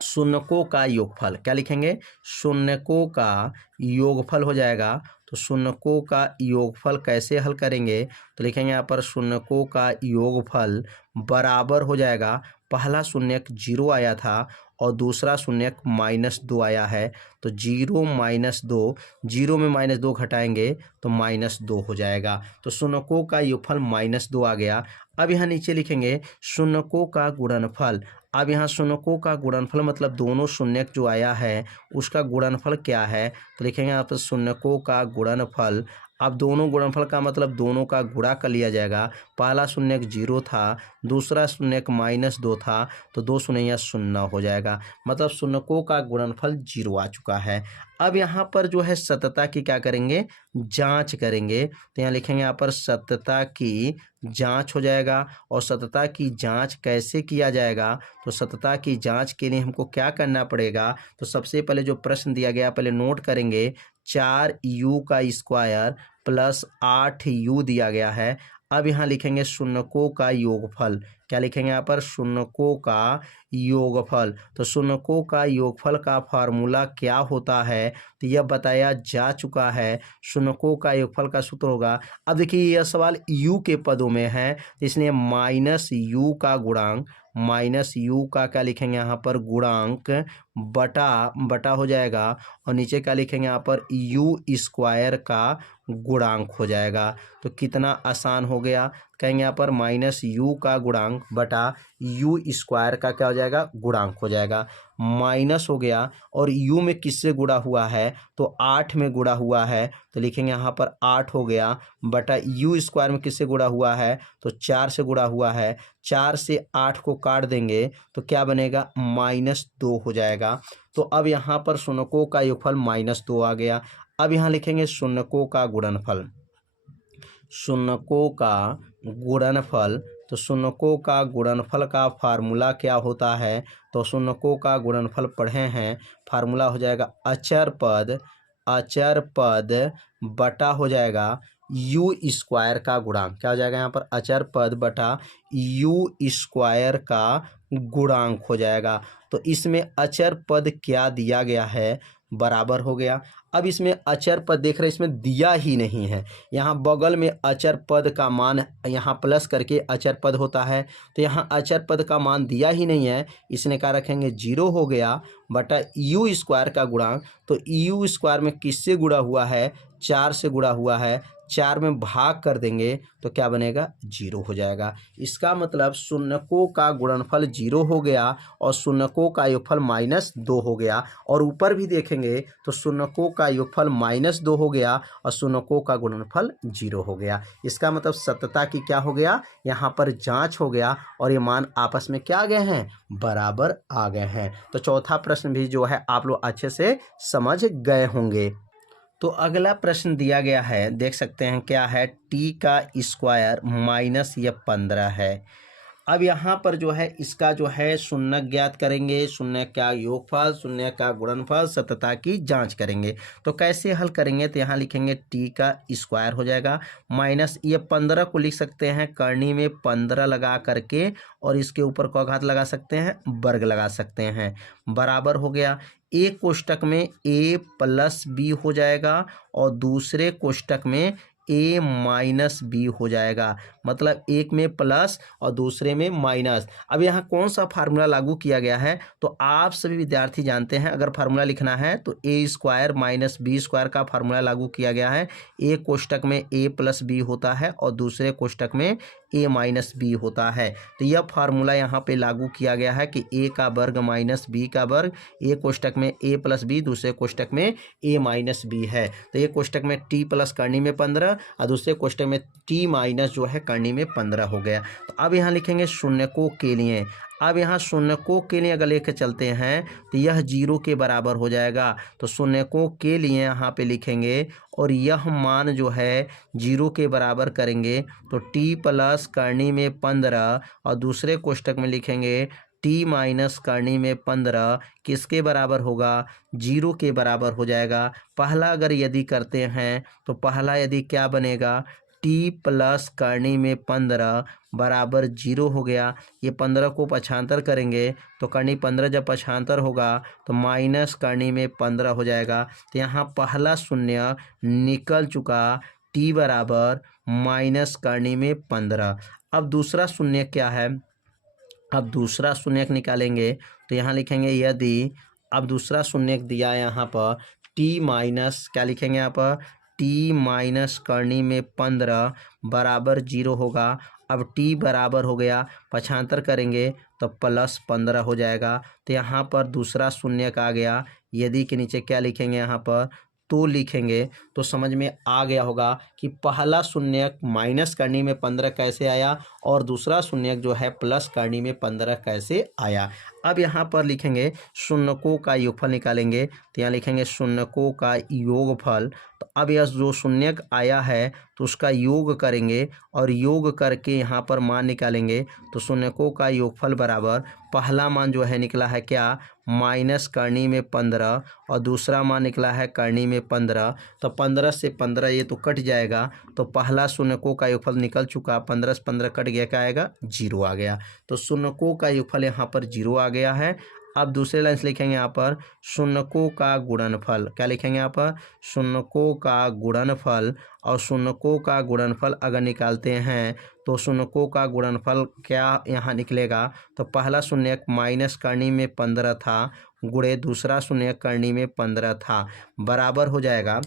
शून्यकों का योगफल, क्या लिखेंगे? शून्यकों का योगफल हो जाएगा। तो शून्यकों का योगफल कैसे हल करेंगे? तो लिखेंगे यहाँ पर शून्यकों का योगफल बराबर हो जाएगा, पहला शून्यक 0 आया था और दूसरा शून्यक -2 आया है। तो 0 -2, 0 में -2 घटाएंगे तो -2 हो जाएगा। तो शून्यकों का योगफल -2 आ गया। अब यहाँ नीचे लिखेंगे शून्यकों का गुणनफल। अब यहाँ शून्यकों का गुणनफल मतलब दोनों शून्यक जो आया है उसका गुणनफल क्या है? तो लिखेंगे यहाँ पर शून्यकों का गुणनफल। अब दोनों गुणनफल का मतलब दोनों का गुणा कर लिया जाएगा। पहला शून्यक 0 था, दूसरा शून्यक -2 था, तो 2 शून्य 0 हो जाएगा, मतलब शून्यकों का गुणनफल 0 आ चुका है। अब यहाँ पर जो है सत्यता की क्या करेंगे? जांच करेंगे। तो यहाँ लिखेंगे यहाँ पर सत्यता की जांच हो जाएगा। और सत्यता की जांच कैसे किया जाएगा? तो सत्यता की जांच के लिए हमको क्या करना पड़ेगा? तो सबसे पहले जो प्रश्न दिया गया पहले नोट करेंगे। 4u का स्क्वायर प्लस 8u दिया गया है। अब यहाँ लिखेंगे शून्यकों का योगफल। क्या लिखेंगे यहाँ पर? शून्यकों का योगफल। तो शून्यकों का योगफल का फार्मूला क्या होता है? तो यह बताया जा चुका है। शून्यकों का योगफल का सूत्र होगा, अब देखिए यह सवाल u के पदों में है, इसलिए -u का गुणांक, -u का क्या लिखेंगे यहाँ पर? गुणांक बटा हो जाएगा और नीचे क्या लिखेंगे यहाँ पर? u स्क्वायर का गुणांक हो जाएगा। तो कितना आसान हो गया, कहेंगे यहाँ पर -u का गुणांक बटा u स्क्वायर का क्या हो जाएगा? गुणांक हो जाएगा। माइनस हो गया और u में किससे गुणा हुआ है? तो 8 में गुणा हुआ है, तो लिखेंगे यहाँ पर 8 हो गया बटा u स्क्वायर में किससे गुणा हुआ है? तो 4 से गुणा हुआ है। 4 से 8 को काट देंगे तो क्या बनेगा? -2 हो जाएगा। तो अब यहाँ पर शून्यकों का योगफल -2 आ गया। अब यहाँ लिखेंगे शून्यकों का गुणनफल। शून्यकों का गुणनफल, तो शून्यकों का गुणनफल का फार्मूला क्या होता है? तो शून्यकों का गुणनफल पढ़े हैं, फार्मूला हो जाएगा अचर पद बटा हो जाएगा u स्क्वायर का गुणांक। क्या हो जाएगा यहाँ पर? अचर पद बटा u स्क्वायर का गुणांक हो जाएगा। तो इसमें अचर पद क्या दिया गया है? बराबर हो गया। अब इसमें अचर पद देख रहे हैं, इसमें दिया ही नहीं है। यहाँ बगल में अचर पद का मान यहाँ प्लस करके अचर पद होता है, तो यहाँ अचर पद का मान दिया ही नहीं है, इसने क्या रखेंगे? 0 हो गया बटा u स्क्वायर का गुणांक। तो u स्क्वायर में किससे गुणा हुआ है? 4 से गुणा हुआ है। 4 में भाग कर देंगे तो क्या बनेगा? 0 हो जाएगा। इसका मतलब शून्यकों का गुणनफल 0 हो गया और शून्यकों का योगफल -2 हो गया। और ऊपर भी देखेंगे तो शून्यकों का योगफल -2 हो गया और शून्यकों का गुणनफल 0 हो गया। इसका मतलब सत्यता की क्या हो गया? यहाँ पर जांच हो गया और ये मान आपस में क्या आ गए हैं? बराबर आ गए हैं। तो चौथा प्रश्न भी जो है आप लोग अच्छे से समझ गए होंगे। तो अगला प्रश्न दिया गया है, देख सकते हैं क्या है? t का स्क्वायर माइनस यह 15 है। अब यहाँ पर जो है इसका जो है शून्य ज्ञात करेंगे, शून्य का योगफल, शून्य का गुणनफल, सत्यता की जांच करेंगे। तो कैसे हल करेंगे? तो यहाँ लिखेंगे t का स्क्वायर हो जाएगा माइनस ये 15 को लिख सकते हैं करनी में 15 लगा करके और इसके ऊपर को घात लगा सकते हैं, वर्ग लगा सकते हैं, बराबर हो गया। एक कोष्टक में a प्लस बी हो जाएगा और दूसरे कोष्टक में a माइनस बी हो जाएगा, मतलब एक में प्लस और दूसरे में माइनस। अब यहाँ कौन सा फार्मूला लागू किया गया है? तो आप सभी विद्यार्थी जानते हैं, अगर फार्मूला लिखना है तो a square minus B square का फार्मूला लागू किया गया है। एक कोष्टक में a प्लस बी होता है और दूसरे कोष्टक में a माइनस बी होता है। तो यह फार्मूला यहाँ पे लागू किया गया है कि a का वर्ग माइनस बी का वर्ग, एक कोष्टक में a प्लस बी, दूसरे कोष्टक में a माइनस बी है। तो एक कोष्टक में t प्लस करनी में 15 और दूसरे कोष्टक में t माइनस जो है करनी में 15 हो गया। तो अब यहाँ लिखेंगे शून्यकों के लिए। अब यहाँ शून्यकों के लिए अगर लेकर चलते हैं तो यह 0 के बराबर हो जाएगा। तो शून्यकों के लिए यहाँ पे लिखेंगे और यह मान जो है 0 के बराबर करेंगे तो t प्लस करनी में 15 और दूसरे कोष्टक में लिखेंगे टी माइनस करनी में 15 किसके बराबर होगा, 0 के बराबर हो जाएगा। पहला अगर यदि करते हैं तो पहला यदि क्या बनेगा, टी प्लस करनी में 15 बराबर 0 हो गया। ये 15 को पक्षांतर करेंगे तो करनी 15 जब पक्षांतर होगा तो माइनस करनी में 15 हो जाएगा। तो यहाँ पहला शून्य निकल चुका, टी बराबर माइनस करनी में 15। अब दूसरा शून्य क्या है, अब दूसरा शून्य निकालेंगे तो यहाँ लिखेंगे यदि, अब दूसरा शून्य दिया यहाँ पर टी माइनस, क्या लिखेंगे यहाँ पर, टी माइनस करनी में 15 बराबर 0 होगा। अब टी बराबर हो गया, पक्षांतर करेंगे तो प्लस 15 हो जाएगा। तो यहाँ पर दूसरा शून्य आ गया। यदि के नीचे क्या लिखेंगे यहाँ पर, तो लिखेंगे तो समझ में आ गया होगा कि पहला शून्य माइनस करनी में 15 कैसे आया और दूसरा शून्य जो है प्लस करनी में 15 कैसे आया। अब यहाँ पर लिखेंगे शून्यकों का योगफल निकालेंगे तो यहाँ लिखेंगे शून्यकों का योगफल। तो अब यह जो शून्य आया है तो उसका योग करेंगे और योग करके यहाँ पर मान निकालेंगे तो शून्यकों का योगफल बराबर पहला मान जो है निकला है क्या, माइनस करनी में 15 और दूसरा मान निकला है करनी में 15। तो 15 से 15 ये तो कट जाएगा तो पहला शून्यकों का योगफल निकल चुका, 15 से 15 कट गया, क्या आएगा, 0 आ गया। तो शून्यकों का योगफल यहाँ पर 0 आ गया है। अब दूसरे लाइन से लिखेंगे यहाँ पर शून्यकों का गुणनफल, क्या लिखेंगे यहाँ पर, शून्यकों का गुणनफल। और शून्यकों का गुणनफल अगर निकालते हैं तो शून्यकों का गुणनफल क्या यहाँ निकलेगा, तो पहला शून्य माइनस करनी में 15 था गुणे दूसरा शून्य करनी में 15 था बराबर हो जाएगा।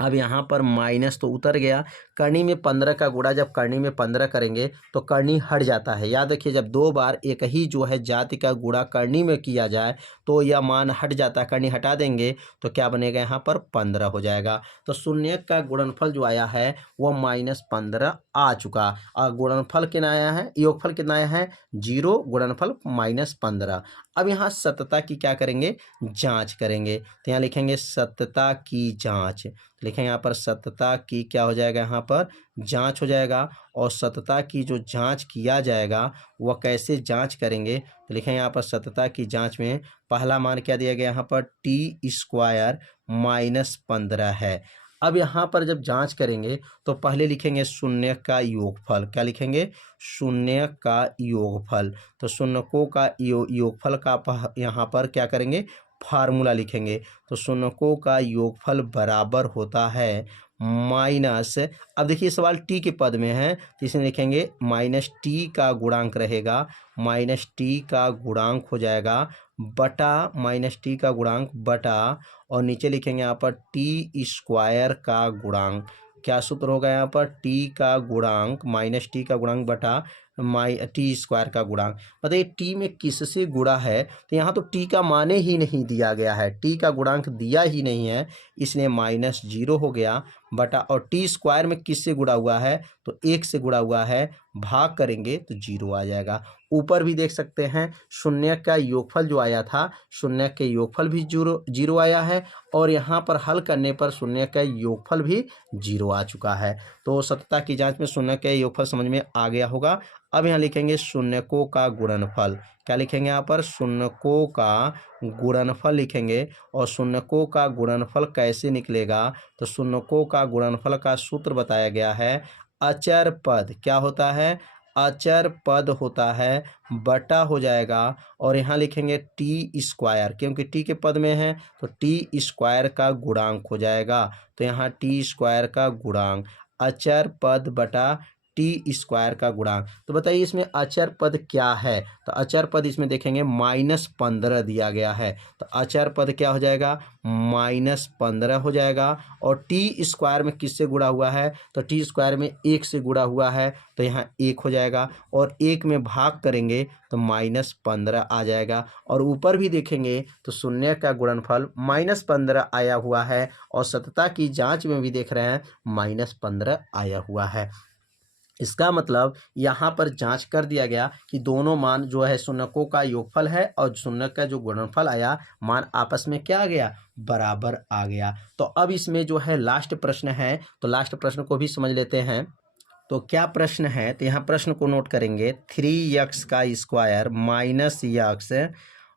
अब यहाँ पर माइनस तो उतर गया, करनी में 15 का गुणा जब करनी में 15 करेंगे तो करनी हट जाता है। याद रखिए जब दो बार एक ही जो है जाति का गुणा करनी में किया जाए तो यह मान हट जाता है, करनी हटा देंगे तो क्या बनेगा, यहाँ पर 15 हो जाएगा। तो शून्य का गुणनफल जो आया है वह -15 आ चुका। और गुणनफल कितना आया है, योगफल कितना आया है, 0, गुणनफल -15। अब यहाँ सतता की क्या करेंगे, जांच करेंगे। तो यहाँ लिखेंगे सतता की जांच, लिखेंगे यहाँ पर सतता की क्या हो जाएगा, यहाँ पर जांच हो जाएगा। और सतता की जो जांच किया जाएगा वह कैसे जांच करेंगे, तो लिखेंगे यहाँ पर सतता की जांच में पहला मान क्या दिया गया, यहाँ पर t² -15 है। अब यहाँ पर जब जांच करेंगे तो पहले लिखेंगे शून्य का योगफल, क्या लिखेंगे, शून्य का योगफल। तो शून्यकों का योगफल का यहाँ पर क्या करेंगे, फार्मूला लिखेंगे। तो शून्यकों का योगफल बराबर होता है माइनस, अब देखिए सवाल टी के पद में है तो इसमें लिखेंगे -t का गुणांक रहेगा, -t का गुणांक हो जाएगा बटा -t का गुणांक बटा, और नीचे लिखेंगे यहाँ पर t² का गुणांक। क्या सूत्र होगा यहाँ पर, t का गुणांक -t का गुणांक बटा t² का गुणांक। बताइए t में किससे गुणा है, तो यहाँ तो t का मान ही नहीं दिया गया है, t का गुणांक दिया ही नहीं है, इसलिए -0 हो गया बटा, और t² में किससे गुणा हुआ है, तो 1 से गुणा हुआ है, भाग करेंगे तो 0 आ जाएगा। ऊपर भी देख सकते हैं शून्य का योगफल जो आया था, शून्य के योगफल भी 0 आया है, और यहाँ पर हल करने पर शून्य का योगफल भी 0 आ चुका है। तो सतता की जांच में शून्य का योगफल समझ में आ गया होगा। अब यहाँ लिखेंगे शून्यकों का गुणनफल, क्या लिखेंगे यहाँ पर, शून्यकों का गुणनफल लिखेंगे। और शून्यकों का गुणनफल कैसे निकलेगा, तो शून्यकों का गुणनफल का सूत्र बताया गया है, अचर पद क्या होता है, अचर पद होता है बटा हो जाएगा, और यहाँ लिखेंगे t², क्योंकि t के पद में है तो t² का गुणांक हो जाएगा। तो यहाँ t² का गुणांक, अचर पद बटा t² का गुणांक। तो बताइए इसमें अचर पद क्या है, तो अचर पद इसमें देखेंगे -15 दिया गया है, तो अचर पद क्या हो जाएगा, -15 हो जाएगा। और t² में किससे गुणा हुआ है, तो t² में 1 से गुणा हुआ है, तो यहाँ 1 हो जाएगा, और 1 में भाग करेंगे तो -15 आ जाएगा। और ऊपर भी देखेंगे तो शून्य का गुणनफल -15 आया हुआ है, और सतता की जांच में भी देख रहे हैं -15 आया हुआ है। इसका मतलब यहाँ पर जांच कर दिया गया कि दोनों मान जो है शून्यकों का योगफल है और शून्य का जो गुणनफल आया मान आपस में क्या आ गया, बराबर आ गया। तो अब इसमें जो है लास्ट प्रश्न है, तो लास्ट प्रश्न को भी समझ लेते हैं। तो क्या प्रश्न है, तो यहाँ प्रश्न को नोट करेंगे। 3x का स्क्वायर माइनस यक्स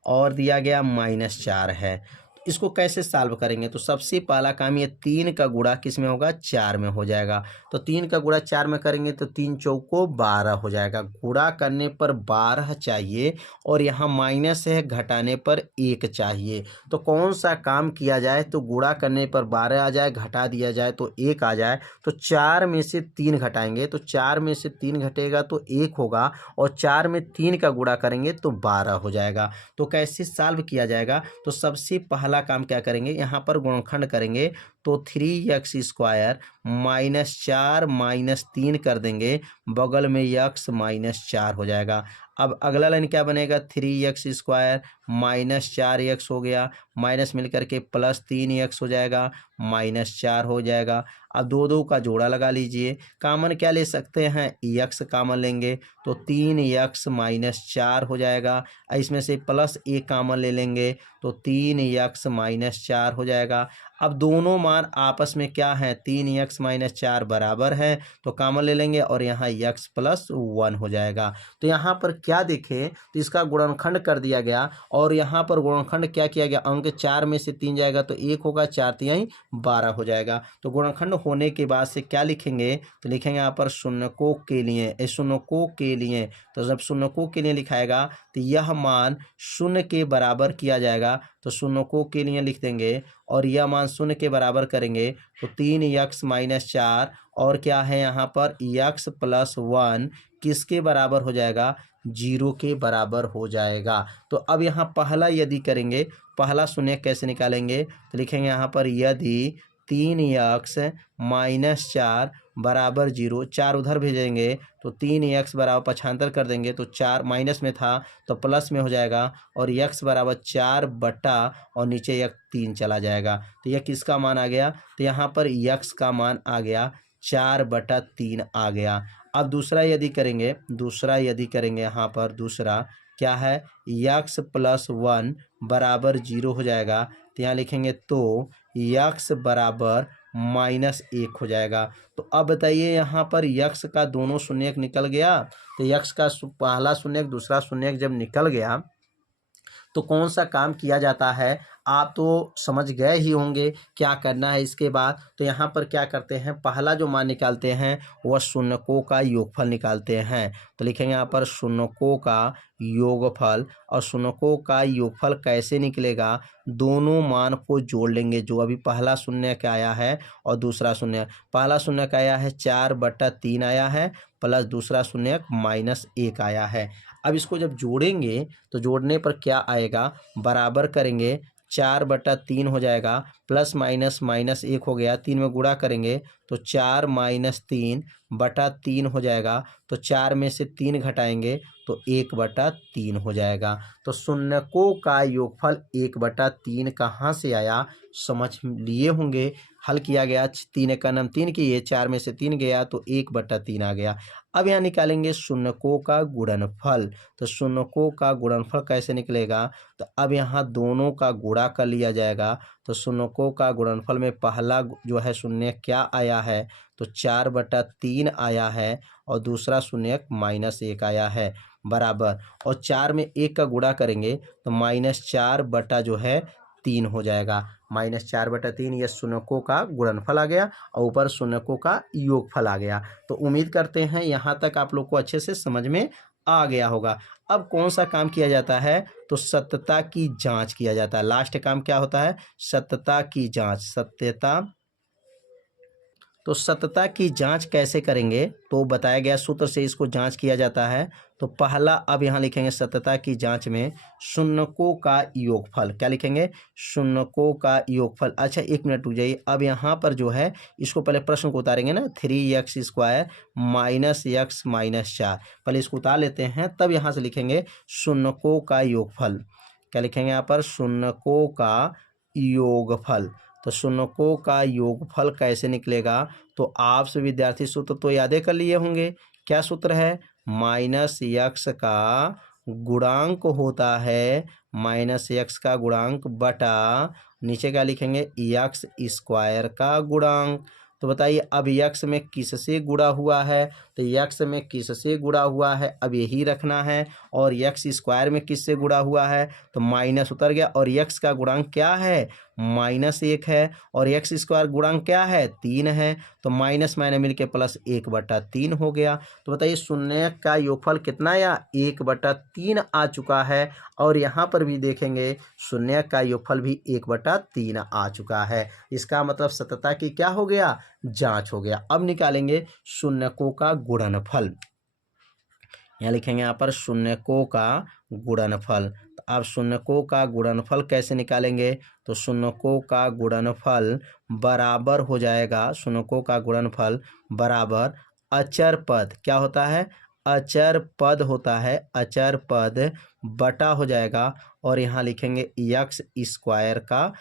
और दिया गया -4 है। इसको कैसे सॉल्व करेंगे, तो सबसे पहला काम, ये 3 का गुणा किस में होगा, 4 में हो जाएगा। तो 3 का गुणा 4 में करेंगे तो 3 चौको 12 हो जाएगा। गुणा करने पर 12 चाहिए और यहाँ माइनस है, घटाने पर 1 चाहिए। तो कौन सा काम किया जाए, तो गुणा करने पर 12 आ जाए, घटा दिया जाए तो 1 आ जाए। तो 4 में से 3 घटाएंगे, तो 4 में से 3 घटेगा तो 1 होगा, और 4 में 3 का गुणा करेंगे तो 12 हो जाएगा। तो कैसे सॉल्व किया जाएगा, तो सबसे पहला काम क्या करेंगे, यहाँ पर गुणनखंड करेंगे। तो 3x स्क्वायर -4 -3 कर देंगे, बगल में x -4 हो जाएगा। अब अगला लाइन क्या बनेगा, 3x स्क्वायर -4x हो गया, माइनस मिल करके +3x हो जाएगा, -4 हो जाएगा। अब दो दो का जोड़ा लगा लीजिए, कामन क्या ले सकते हैं, x कामन लेंगे तो 3x -4 हो जाएगा। इसमें से +1 कामन ले लेंगे तो 3x -4 हो जाएगा। अब दोनों मान आपस में क्या है, 3x -4 बराबर है, तो कामन ले लेंगे और यहाँ x +1 हो जाएगा। तो यहाँ पर क्या देखें, तो इसका गुणनखंड कर दिया गया, और यहाँ पर गुणनखंड क्या किया गया, अंक 4 में से 3 जाएगा तो 1 होगा, 4 3 12 हो जाएगा। तो गुणनखंड होने के बाद से क्या लिखेंगे, तो लिखेंगे यहाँ पर शून्यकों के लिए, शून्यकों के लिए। तो जब शून्यकों के लिए लिखाएगा तो यह मान शून्य के बराबर किया जाएगा, तो शून्यकों के लिए लिख देंगे, और यह मान शून्य के बराबर करेंगे तो 3x -4 और क्या है यहाँ पर x +1 किसके बराबर हो जाएगा, 0 के बराबर हो जाएगा। तो अब यहाँ पहला यदि करेंगे, पहला शून्य कैसे निकालेंगे, तो लिखेंगे यहाँ पर यदि 3x -4 बराबर 0, 4 उधर भेजेंगे तो 3x बराबर पक्षांतर कर देंगे तो 4 माइनस में था तो प्लस में हो जाएगा, और x बराबर 4 बटा और नीचे 3 चला जाएगा। तो यह किसका मान आ गया, तो यहाँ पर x का मान आ गया 4/3 आ गया। अब दूसरा यदि करेंगे, यहाँ पर दूसरा क्या है, x +1 बराबर 0 हो जाएगा। तो यहाँ लिखेंगे तो x बराबर -1 हो जाएगा। तो अब बताइए, यहाँ पर x का दोनों शून्य निकल गया, तो x का पहला शून्य दूसरा शून्य जब निकल गया तो कौन सा काम किया जाता है, आप तो समझ गए ही होंगे क्या करना है इसके बाद। तो यहाँ पर क्या करते हैं, पहला जो मान निकालते हैं वह शून्यकों का योगफल निकालते हैं। तो लिखेंगे यहाँ पर शून्यकों का योगफल, और शून्यकों का योगफल कैसे निकलेगा, दोनों मान को जोड़ लेंगे, जो अभी पहला शून्य का आया है और दूसरा शून्य, पहला शून्य का आया है 4/3 आया है, प्लस दूसरा शून्य -1 आया है। अब इसको जब जोड़ेंगे तो जोड़ने पर क्या आएगा, बराबर करेंगे 4/3 हो जाएगा, प्लस माइनस -1 हो गया, 3 में गुणा करेंगे तो 4 - 3/3 हो जाएगा। तो 4 में से 3 घटाएंगे तो 1/3 हो जाएगा। तो शून्यकों का योगफल 1/3 कहाँ से आया, समझ लिए होंगे। हल किया गया, 3 का नाम 3 किए, 4 में से 3 गया तो 1/3 आ गया। अब यहाँ निकालेंगे शून्यकों का गुणनफल। तो शून्यकों का गुणनफल कैसे निकलेगा, तो अब यहाँ दोनों का गुणा कर लिया जाएगा। तो शून्यकों का गुणनफल में पहला जो है शून्य क्या आया है, तो 4/3 आया है, और दूसरा शून्य -1 आया है, बराबर, और 4 में 1 का गुणा करेंगे तो -4/3 हो जाएगा। -4/3 ये शून्यकों का गुणनफल आ गया, और ऊपर शून्यकों का योगफल आ गया। तो उम्मीद करते हैं यहाँ तक आप लोग को अच्छे से समझ में आ गया होगा। अब कौन सा काम किया जाता है, तो सत्यता की जांच किया जाता है। लास्ट काम क्या होता है, सत्यता की जांच, सत्यता। तो सत्यता की जांच कैसे करेंगे, तो बताया गया सूत्र से इसको जांच किया जाता है। तो पहला अब यहाँ लिखेंगे सत्यता की जांच में शून्यकों का योगफल, क्या लिखेंगे, शून्यकों का योगफल। अच्छा 1 मिनट रुक जाइए, अब यहाँ पर जो है इसको पहले प्रश्न को उतारेंगे ना, 3x स्क्वायर -x -4, पहले इसको उतार लेते हैं, तब यहाँ से लिखेंगे शून्यकों का योगफल। क्या लिखेंगे यहाँ पर, शून्यकों का योगफल। तो शून्यकों का योगफल कैसे निकलेगा, तो आप से विद्यार्थी सूत्र तो यादें कर लिए होंगे। क्या सूत्र है, -x का गुणांक होता है, -x का गुणांक बटा नीचे क्या लिखेंगे, x स्क्वायर का गुणांक। तो बताइए अब यक्स में किससे गुणा हुआ है, तो यक्स में किससे गुणा हुआ है अब यही रखना है। और यक्स स्क्वायर में किससे गुणा हुआ है, तो माइनस उतर गया, और यक्स का गुणांक क्या है, -1 है, और एक्स स्क्वायर गुणांक क्या है, 3 है, तो माइनस माइनस मिलके प्लस 1/3 हो गया। तो बताइए शून्य का योगफल कितना आया, 1/3 आ चुका है। और यहाँ पर भी देखेंगे शून्य का योगफल भी 1/3 आ चुका है। इसका मतलब सततता की क्या हो गया, जांच हो गया। अब निकालेंगे शून्यकों का गुणनफल। यहाँ लिखेंगे यहाँ पर शून्यकों का गुणनफल। तो अब शून्यकों का गुणनफल कैसे निकालेंगे, तो शून्यकों का गुणनफल बराबर हो जाएगा, शून्यकों का गुणनफल बराबर अचर पद, क्या होता है, अचर पद होता है, अचर पद बटा हो जाएगा, और यहाँ लिखेंगे यक्स स्क्वायर का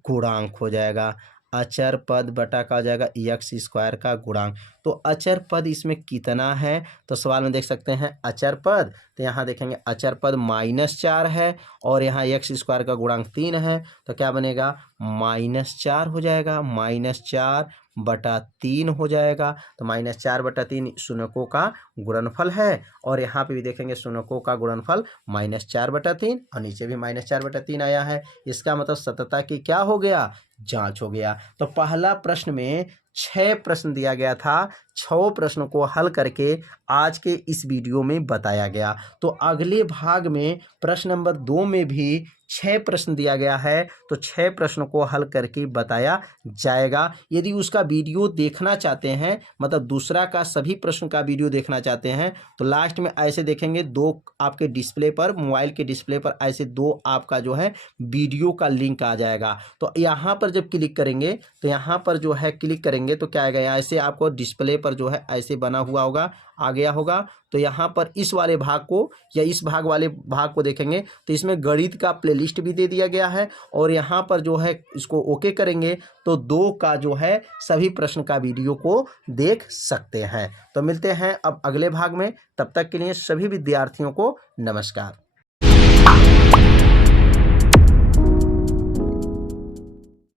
गुणांक हो जाएगा। अचर पद बटा का हो जाएगा यक्स स्क्वायर का गुणांक। तो अचर पद इसमें कितना है, तो सवाल में देख सकते हैं अचर पद, तो यहाँ देखेंगे अचर पद -4 है, और यहाँ एक्स स्क्वायर का गुणांक 3 है, तो क्या बनेगा, -4 हो जाएगा, -4/3 हो जाएगा। तो -4/3 शून्यकों का गुणनफल है, और यहाँ पे भी देखेंगे शून्यकों का गुणनफल -4/3, और नीचे भी -4/3 आया है। इसका मतलब सततता की क्या हो गया, जांच हो गया। तो पहला प्रश्न में 6 प्रश्न दिया गया था, 6 प्रश्नों को हल करके आज के इस वीडियो में बताया गया। तो अगले भाग में प्रश्न नंबर 2 में भी 6 प्रश्न दिया गया है, तो 6 प्रश्नों को हल करके बताया जाएगा। यदि उसका वीडियो देखना चाहते हैं, मतलब दूसरा का सभी प्रश्न का वीडियो देखना चाहते हैं, तो लास्ट में ऐसे देखेंगे 2 आपके डिस्प्ले पर, मोबाइल के डिस्प्ले पर ऐसे 2 आपका जो है वीडियो का लिंक आ जाएगा। तो यहाँ पर जब क्लिक करेंगे, तो यहाँ पर जो है क्लिक करेंगे तो क्या आएगा, ऐसे आपको डिस्प्ले पर जो है ऐसे बना हुआ होगा, आ गया होगा। तो यहाँ पर इस वाले भाग को या इस भाग वाले भाग को देखेंगे तो इसमें गणित का प्लेलिस्ट भी दे दिया गया है, और यहाँ पर जो है इसको ओके करेंगे तो 2 का जो है सभी प्रश्न का वीडियो को देख सकते हैं। तो मिलते हैं अब अगले भाग में, तब तक के लिए सभी विद्यार्थियों को नमस्कार।